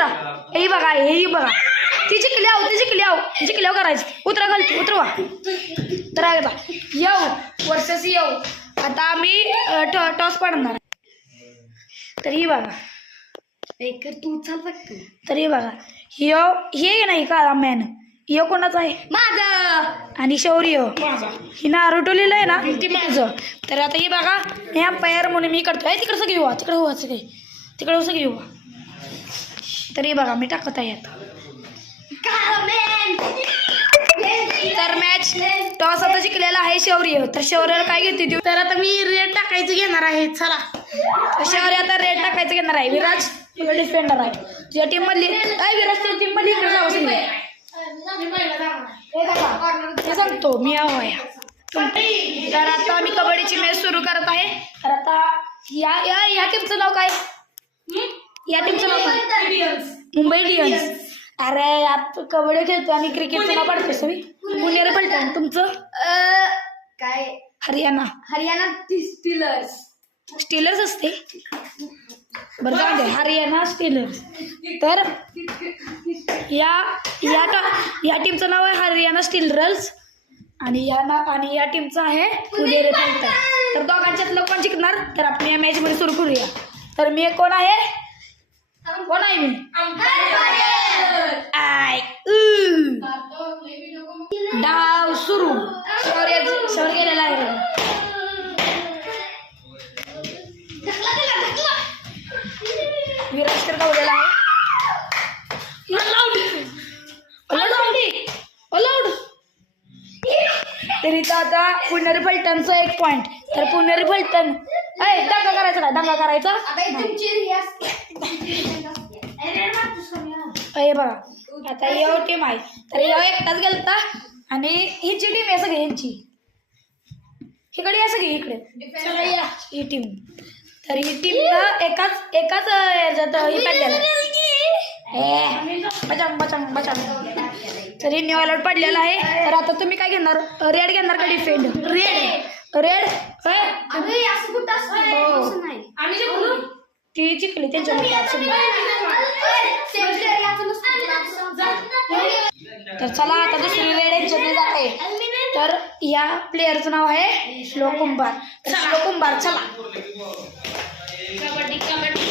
उतरा. हे बघा हे बघा ती जिंकल्याव करायचं. उतरा खालती उतरवा. तर येऊ वर्षाच येऊ. आता आम्ही टॉस पडणार. तरी बघा तू चाल बघ. तरी बघा हे नाही काळा मॅन यो कोणाचं आहे माझं. आणि शौर्य ही नारुटो लिहिलं आहे ना ते माझं. तर आता हे बघा हे अंपायर म्हणून मी करतोय. तिकडं सगळी येऊ तिकडं सगळी येऊ. तरी बघा मी टाकत आहे आता. तर मॅच टॉस आता जिंकलेला आहे शौर्य. तर शौर्याला काय घेते देऊ. तर आता मी रेड टाकायचं घेणार आहे. चला तर शौर्य आता रेड टाकायचं घेणार आहे. विराज तुझा डिफेंडर आहे. तुझ्या टीम मधली विराजच्या टीम मधली इकडे जावं सगळी. हे सांगतो मी आहे. तर आता मी कबड्डीची मॅच सुरू करत आहे. तर आता या टीमचं नाव काय. या टीमचं नाव काय मुंबई इंडियन्स. अरे आता कबड्डी खेळतो आणि क्रिकेटचं नाव पाडतो सवी. पुणेरी पलटण. तुमचं काय हरियाणा स्टीलर्स असते. बरं जाऊ दे हरियाणा स्टीलर्स. तर या टीमचं नाव आहे हरियाणा स्टीलर्स आणि या टीमचं आहे पुणेरी पलटण. तर दोघांच्यातलं कोण जिंकणार तर आपण या मॅच मध्ये सुरू करूया. तर मी कोण आहे मी डाव सुरू. शौर्य गेलेला आहे. विराज धावलेला आहे. तरी तर आता पुणेरी फलटणचं 1 पॉइंट. तर पुणेरी फलटण दंगा करायचा काय दंगा करायचा बघा. आता यो टीम आहे. तर यो एकटाच गेलता आणि हीची टीम आहे सगळी यांची. इकडे या सगळी इकडे ही टीम. तर ही टीम एकाच ह्याच्यात ही काढलेला तर ही न्यू अलर्ट पडलेला आहे. तर आता तुम्ही काय घेणार रेड घेणार का डिफेंड. रेड ती जिंकली त्यांच्या. तर चला आता दुसरी रेड यांच्यात जाते. तर या प्लेअरचं नाव आहे श्लोक कुंभार. चला कबड्डी